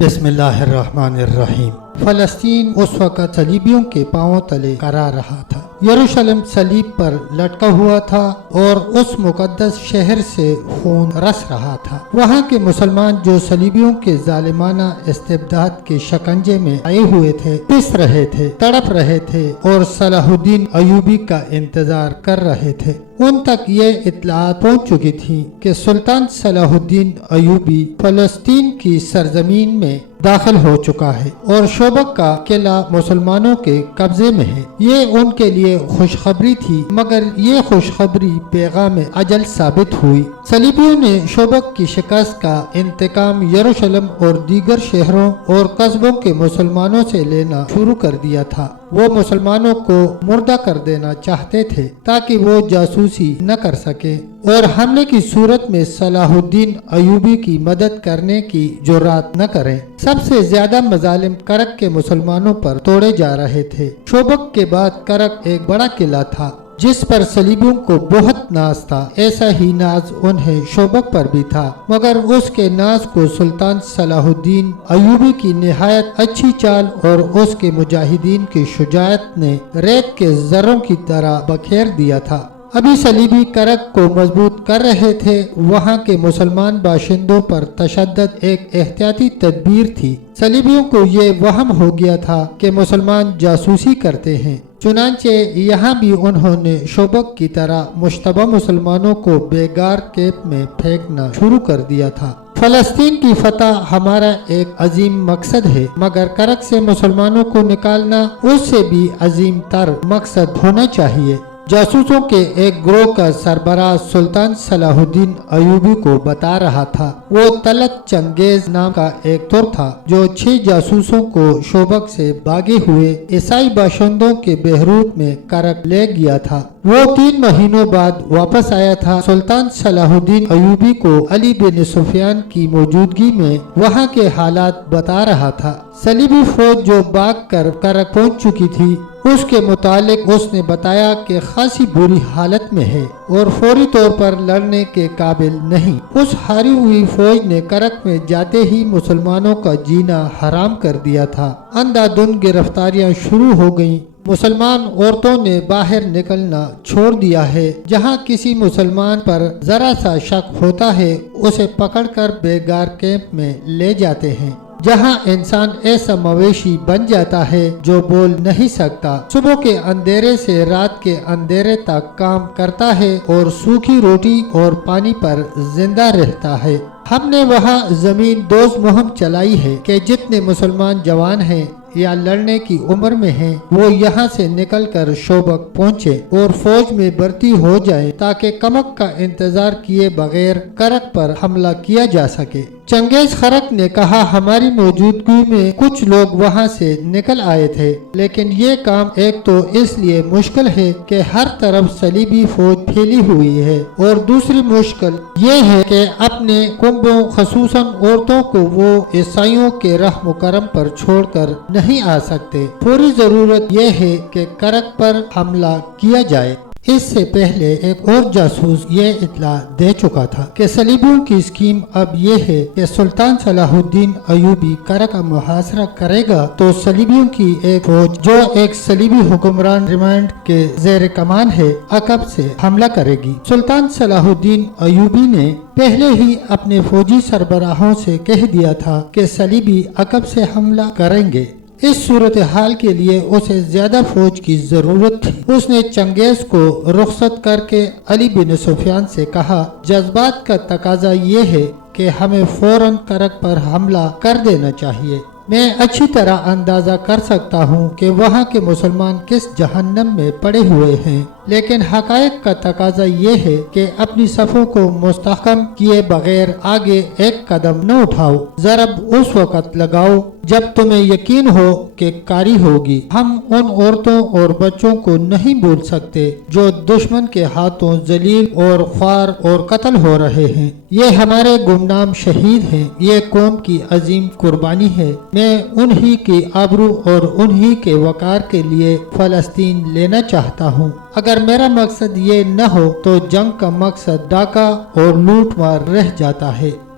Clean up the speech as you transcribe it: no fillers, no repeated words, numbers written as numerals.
بسم اللہ الرحمن الرحیم۔ فلسطین اس وقت صلیبیوں کے پاؤں تلے قرار رہا تھا۔ یروشلم صلیب پر لٹکا ہوا تھا اور اس مقدس شہر سے خون رس رہا تھا۔ وہاں کے مسلمان جو صلیبیوں کے ظالمانہ استبداد کے شکنجے میں آئے ہوئے تھے، پس رہے تھے، تڑپ رہے تھے اور صلاح الدین ایوبی کا انتظار کر رہے تھے۔ ان تک یہ اطلاعات پہنچ چکی تھی کہ سلطان صلاح الدین ایوبی فلسطین کی سرزمین میں داخل ہو چکا ہے اور شوبک کا قلعہ مسلمانوں کے قبضے میں ہے۔ یہ ان کے لیے خوشخبری تھی، مگر یہ خوشخبری پیغام اجل ثابت ہوئی۔ صلیبیوں نے شوبک کی شکست کا انتقام یروشلم اور دیگر شہروں اور قصبوں کے مسلمانوں سے لینا شروع کر دیا تھا۔ وہ مسلمانوں کو مردہ کر دینا چاہتے تھے تاکہ وہ جاسوسی نہ کر سکے اور حملے کی صورت میں صلاح الدین ایوبی کی مدد کرنے کی جرات نہ کریں۔ سب سے زیادہ مظالم کرک کے مسلمانوں پر توڑے جا رہے تھے۔ شوبک کے بعد کرک ایک بڑا قلعہ تھا جس پر صلیبیوں کو بہت ناز تھا۔ ایسا ہی ناز انہیں شوبک پر بھی تھا، مگر اس کے ناز کو سلطان صلاح الدین ایوبی کی نہایت اچھی چال اور اس کے مجاہدین کی شجاعت نے ریت کے ذروں کی طرح بکھیر دیا تھا۔ ابھی صلیبی کرک کو مضبوط کر رہے تھے۔ وہاں کے مسلمان باشندوں پر تشدد ایک احتیاطی تدبیر تھی۔ صلیبیوں کو یہ وہم ہو گیا تھا کہ مسلمان جاسوسی کرتے ہیں، چنانچہ یہاں بھی انہوں نے شوبک کی طرح مشتبہ مسلمانوں کو بیگار کیمپ میں پھینکنا شروع کر دیا تھا۔ فلسطین کی فتح ہمارا ایک عظیم مقصد ہے، مگر کرک سے مسلمانوں کو نکالنا اس سے بھی عظیم تر مقصد ہونا چاہیے۔ جاسوسوں کے ایک گروہ کا سربراہ سلطان صلاح الدین ایوبی کو بتا رہا تھا۔ وہ طلت چنگیز نام کا ایک ترک تھا جو 6 جاسوسوں کو شوبک سے بھاگے ہوئے عیسائی باشندوں کے بہروت میں کرک لے گیا تھا۔ وہ 3 مہینوں بعد واپس آیا تھا۔ سلطان صلاح الدین ایوبی کو علی بن سفیان کی موجودگی میں وہاں کے حالات بتا رہا تھا۔ صلیبی فوج جو بھاگ کر کرک پہنچ چکی تھی، اس کے متعلق اس نے بتایا کہ خاصی بری حالت میں ہے اور فوری طور پر لڑنے کے قابل نہیں۔ اس ہاری ہوئی فوج نے کرک میں جاتے ہی مسلمانوں کا جینا حرام کر دیا تھا۔ اندھا دھند گرفتاریاں شروع ہو گئیں۔ مسلمان عورتوں نے باہر نکلنا چھوڑ دیا ہے۔ جہاں کسی مسلمان پر ذرا سا شک ہوتا ہے، اسے پکڑ کر بیگار کیمپ میں لے جاتے ہیں، جہاں انسان ایسا مویشی بن جاتا ہے جو بول نہیں سکتا، صبح کے اندھیرے سے رات کے اندھیرے تک کام کرتا ہے اور سوکھی روٹی اور پانی پر زندہ رہتا ہے۔ ہم نے وہاں زمین دوز مہم چلائی ہے کہ جتنے مسلمان جوان ہیں یا لڑنے کی عمر میں ہیں، وہ یہاں سے نکل کر شوبک پہنچے اور فوج میں بھرتی ہو جائیں تاکہ کمک کا انتظار کیے بغیر کرک پر حملہ کیا جا سکے۔ چنگیز خرک نے کہا، ہماری موجودگی میں کچھ لوگ وہاں سے نکل آئے تھے، لیکن یہ کام ایک تو اس لیے مشکل ہے کہ ہر طرف صلیبی فوج پھیلی ہوئی ہے، اور دوسری مشکل یہ ہے کہ اپنے کنبوں خصوصاً عورتوں کو وہ عیسائیوں کے رحم و کرم پر چھوڑ کر نہیں آ سکتے۔ فوری ضرورت یہ ہے کہ کرک پر حملہ کیا جائے۔ اس سے پہلے ایک اور جاسوس یہ اطلاع دے چکا تھا کہ صلیبیوں کی اسکیم اب یہ ہے کہ سلطان صلاح الدین ایوبی کرک کا محاصرہ کرے گا تو صلیبیوں کی ایک فوج جو ایک صلیبی حکمران ریمانڈ کے زیر کمان ہے، عقب سے حملہ کرے گی۔ سلطان صلاح الدین ایوبی نے پہلے ہی اپنے فوجی سربراہوں سے کہہ دیا تھا کہ صلیبی عقب سے حملہ کریں گے۔ اس صورتحال کے لیے اسے زیادہ فوج کی ضرورت تھی۔ اس نے چنگیز کو رخصت کر کے علی بن سفیان سے کہا، جذبات کا تقاضا یہ ہے کہ ہمیں فوراً کرک پر حملہ کر دینا چاہیے۔ میں اچھی طرح اندازہ کر سکتا ہوں کہ وہاں کے مسلمان کس جہنم میں پڑے ہوئے ہیں، لیکن حقائق کا تقاضا یہ ہے کہ اپنی صفوں کو مستحکم کیے بغیر آگے ایک قدم نہ اٹھاؤ۔ ضرب اس وقت لگاؤ جب تمہیں یقین ہو کہ کاری ہوگی۔ ہم ان عورتوں اور بچوں کو نہیں بھول سکتے جو دشمن کے ہاتھوں ذلیل اور خوار اور قتل ہو رہے ہیں۔ یہ ہمارے گمنام شہید ہیں۔ یہ قوم کی عظیم قربانی ہے۔ میں انہی کی آبرو اور انہی کے وقار کے لیے فلسطین لینا چاہتا ہوں۔ اگر میرا مقصد یہ نہ ہو تو جنگ کا مقصد ڈاکہ اور لوٹ مار رہ جاتا ہے۔